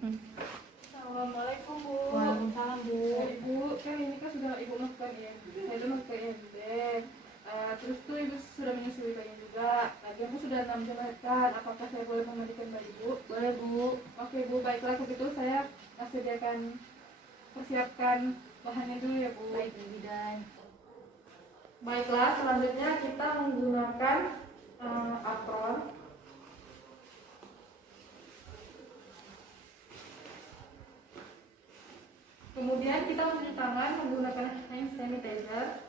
Assalamualaikum Bu. Waalaikumsalam Bu. Ibu, kan ini kan sudah Ibu masukkan IMD. Saya sudah masukkan IMD. Terus tuh Ibu sudah menyusui bayi juga. Lagi Ibu sudah 6 jam melahirkan. Apakah saya boleh memandikan bayi Ibu? Boleh Bu. Oke Bu, baiklah begitu saya sediakan persiapkan bahannya dulu ya Bu. Baik Bu Bidan. Baiklah, selanjutnya kita menggunakan apron. Kemudian kita mencuci tangan menggunakan hand sanitizer.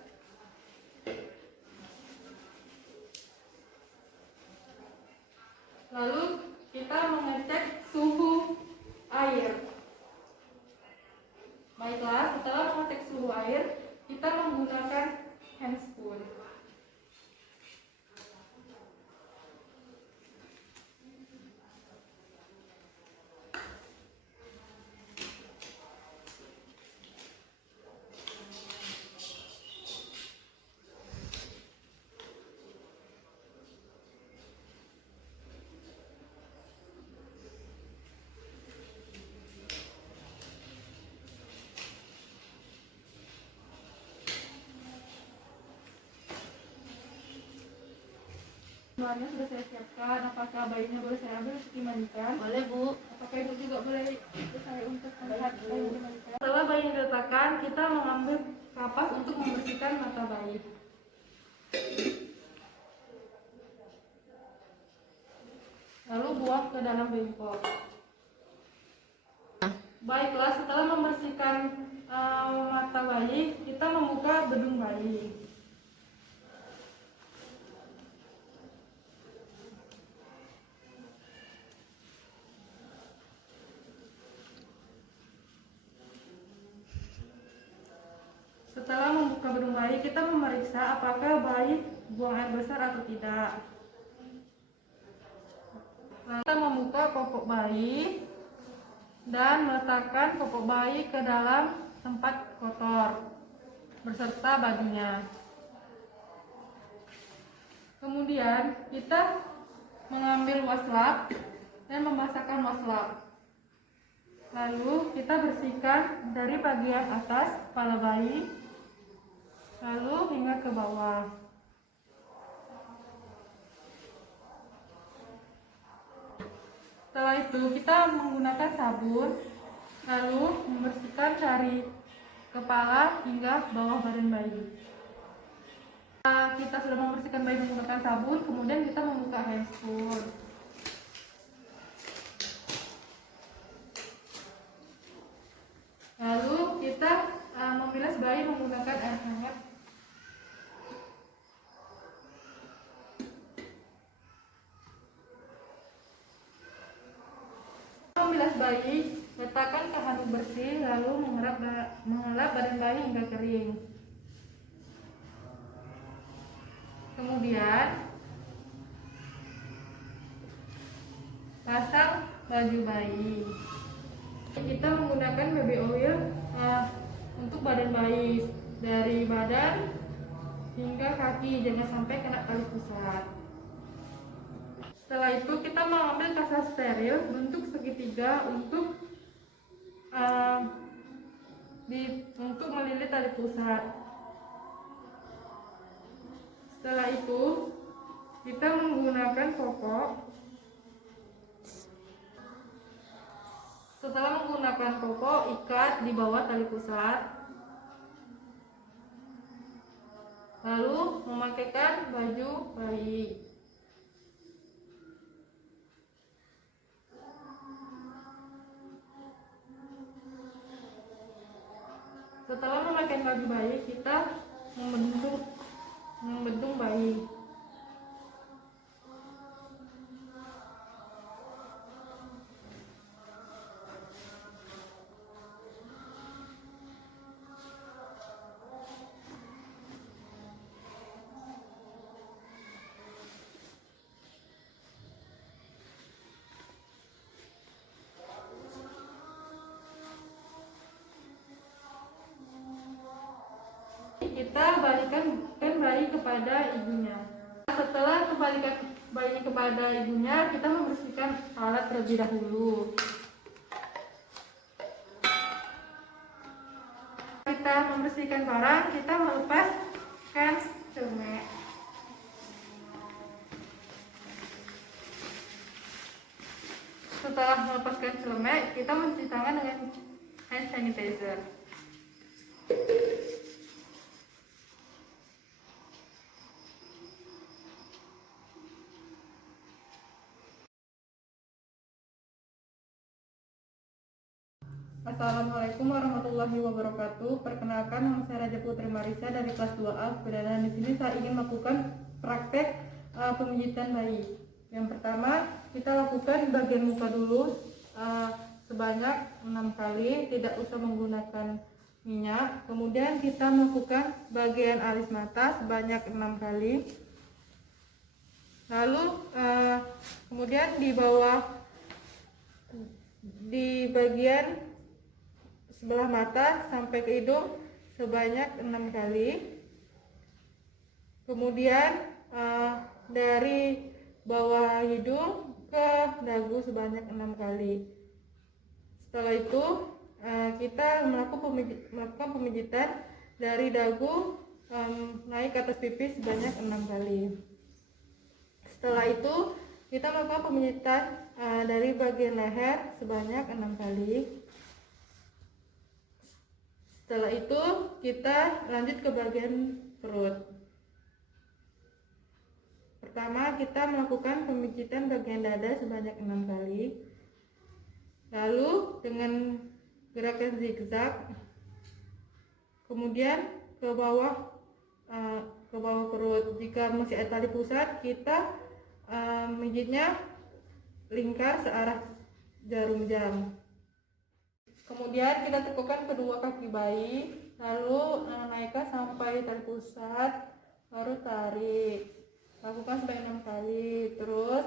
Lalu kita mengecek suhu air. Baiklah, setelah mengecek suhu air, kita menggunakan hand spoon. Bahannya sudah saya siapkan. Apakah bayinya boleh saya ambil untuk dimandikan? Boleh Bu. Apakah Ibu juga boleh ikut saya untuk melihat bayi dimandikan? Setelah bayi diletakkan, kita mengambil kapas untuk membersihkan mata bayi. Lalu buang ke dalam bengkok. Baiklah, setelah membersihkan mata bayi, kita membuka bedung bayi. Setelah membuka bedung bayi, kita memeriksa apakah bayi buang air besar atau tidak. Kita membuka popok bayi dan meletakkan popok bayi ke dalam tempat kotor beserta bajunya. Kemudian kita mengambil waslap dan membasahkan waslap. Lalu kita bersihkan dari bagian atas kepala bayi, lalu hingga ke bawah. Setelah itu kita menggunakan sabun, lalu membersihkan dari kepala hingga bawah badan bayi. Kita sudah membersihkan bayi menggunakan sabun, kemudian kita membuka hand spoon. Lalu kita membilas bayi menggunakan air hangat. Membilas bayi, letakkan ke handuk bersih, lalu mengelap badan bayi hingga kering. Kemudian pasang baju bayi. Kita menggunakan baby oil untuk badan bayi, dari badan hingga kaki, jangan sampai kena tali pusat. Setelah itu kita mengambil kasa steril bentuk segitiga untuk melilit tali pusat. Setelah itu kita menggunakan popok. Setelah menggunakan popok, ikat di bawah tali pusat. Lalu memakaikan baju bayi. Setelah memakai baju bayi, kita membendung bayi. Kita balikan bayi kepada ibunya. Setelah kembalikan bayi kepada ibunya, kita membersihkan alat terlebih dahulu. kita membersihkan barang, kita melepaskan celemek. Setelah melepaskan celemek, kita mencuci tangan dengan hand sanitizer. Assalamualaikum warahmatullahi wabarakatuh. Perkenalkan, nama saya Raja Putri Marisa dari kelas 2A. Dan di sini saya ingin melakukan praktek pemijitan bayi. Yang pertama, kita lakukan bagian muka dulu sebanyak 6 kali, tidak usah menggunakan minyak. Kemudian kita melakukan bagian alis mata sebanyak 6 kali. Lalu kemudian di bagian sebelah mata sampai ke hidung sebanyak 6 kali. Kemudian dari bawah hidung ke dagu sebanyak 6 kali. Setelah itu kita melakukan pemijitan dari dagu naik ke atas pipi sebanyak 6 kali. Setelah itu kita melakukan pemijitan dari bagian leher sebanyak 6 kali. Setelah itu kita lanjut ke bagian perut. Pertama, kita melakukan pemijitan bagian dada sebanyak 6 kali. Lalu dengan gerakan zigzag, kemudian ke bawah perut. Jika masih ada tali pusat, kita mijitnya lingkar searah jarum jam. Kemudian kita tekukan kedua kaki bayi, lalu naikkan sampai tali pusat, baru tarik. Lakukan sebanyak 6 kali. Terus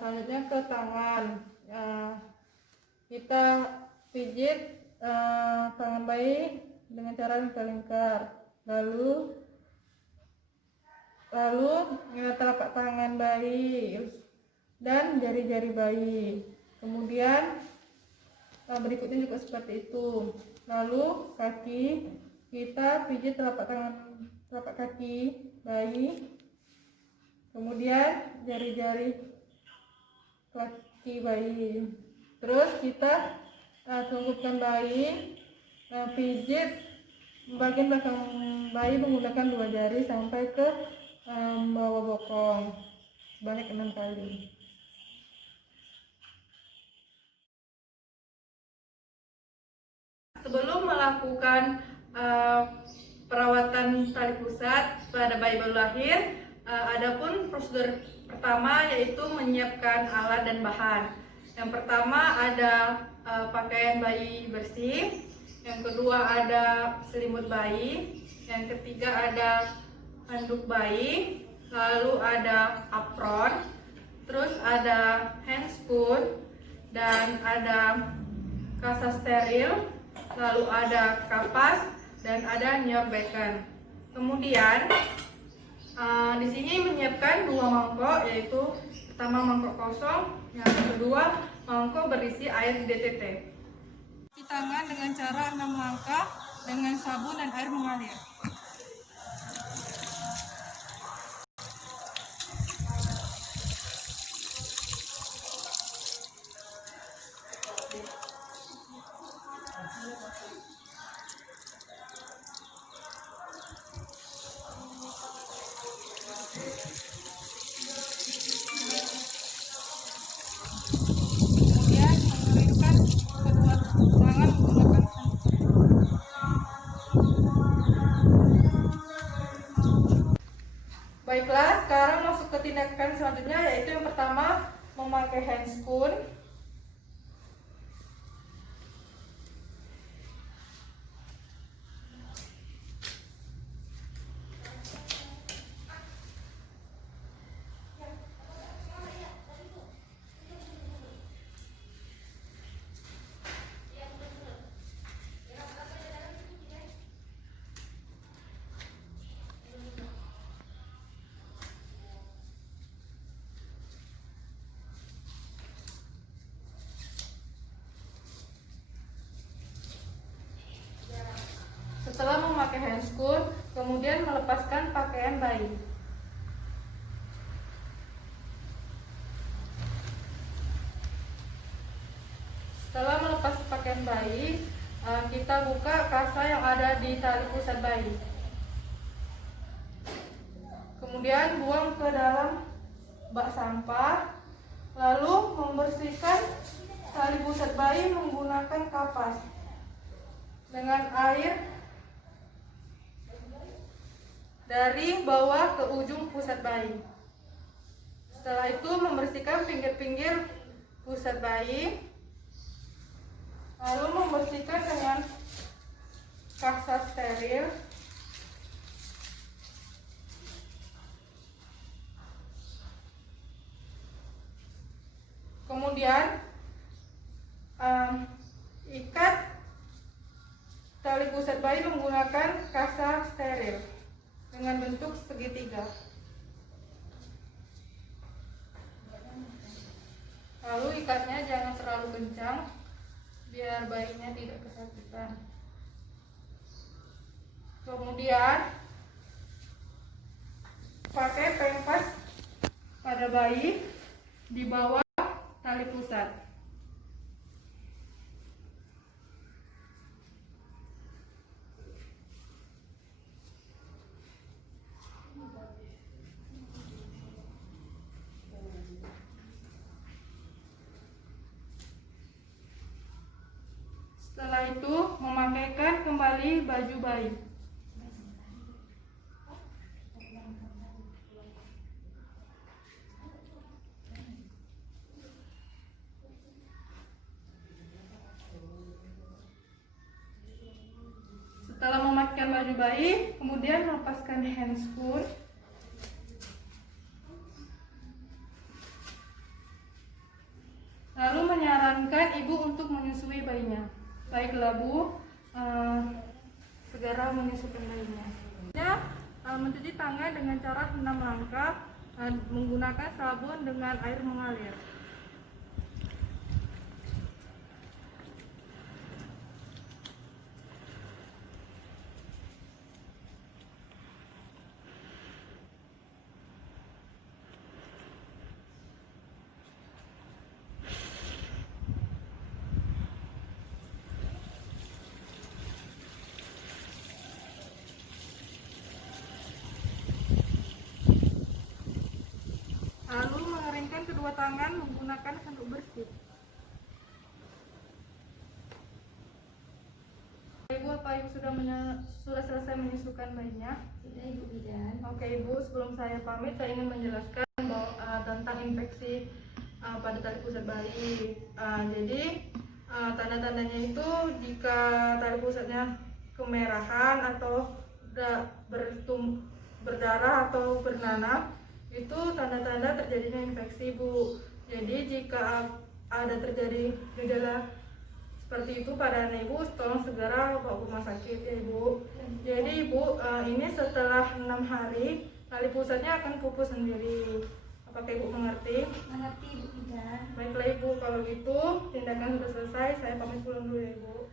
selanjutnya ke tangan. Kita pijit tangan bayi dengan cara lingkar-lingkar. Lalu telapak tangan bayi dan jari-jari bayi. Kemudian berikutnya juga seperti itu. Lalu kaki, kita pijit telapak kaki bayi. Kemudian jari-jari kaki bayi. Terus kita tunggupkan bayi, pijit bagian belakang bayi menggunakan 2 jari sampai ke bawah bokong sebanyak 6 kali. Sebelum melakukan perawatan tali pusat pada bayi baru lahir, adapun prosedur pertama yaitu menyiapkan alat dan bahan. Yang pertama ada pakaian bayi bersih, yang kedua ada selimut bayi, yang ketiga ada handuk bayi, lalu ada apron, terus ada handscoon, dan ada kasa steril, lalu ada kapas, dan ada nyorbekan. Kemudian di sini menyiapkan 2 mangkok, yaitu pertama mangkok kosong, yang kedua mangkok berisi air DTT. Cuci tangan dengan cara 6 langkah dengan sabun dan air mengalir. Baiklah, sekarang masuk ke tindakan selanjutnya, yaitu yang pertama memakai handscoon. handscoon, kemudian melepaskan pakaian bayi. Setelah melepas pakaian bayi, kita buka kasa yang ada di tali pusat bayi. Kemudian buang ke dalam bak sampah, lalu membersihkan tali pusat bayi menggunakan kapas dengan air dari bawah ke ujung pusat bayi. Setelah itu membersihkan pinggir-pinggir pusat bayi, lalu membersihkan dengan kasa steril. Kemudian ikat tali pusat bayi menggunakan kasa steril dengan bentuk segitiga. Lalu ikatnya jangan terlalu kencang biar bayinya tidak kesakitan. Kemudian pakai pempas pada bayi di bawah tali pusat. Setelah itu memakaikan kembali baju bayi. Setelah memakaikan baju bayi, kemudian melepaskan handscoon. Lalu menyarankan ibu untuk menyusui bayinya. Baiklah Bu, segera menyusukan bayinya. Mencuci tangan dengan cara 6 langkah menggunakan sabun dengan air mengalir. Lalu mengeringkan kedua tangan menggunakan handuk bersih. Ibu, apa Ibu sudah selesai menyusukan bayinya? Sudah Ibu Bidan. Oke Ibu, sebelum saya pamit saya ingin menjelaskan bahwa tentang infeksi pada tali pusat bayi. Jadi tanda-tandanya itu jika tali pusatnya kemerahan atau berdarah atau bernanah, itu tanda-tanda terjadinya infeksi Bu. Jadi jika ada terjadi gejala seperti itu pada anak Ibu, tolong segera bawa ke rumah sakit ya Ibu. Jadi Ibu, ini setelah 6 hari tali pusatnya akan pupus sendiri. Apakah Ibu mengerti? Mengerti Ibu Bidan. Baiklah Ibu, kalau gitu tindakan sudah selesai, saya pamit pulang dulu ya Ibu.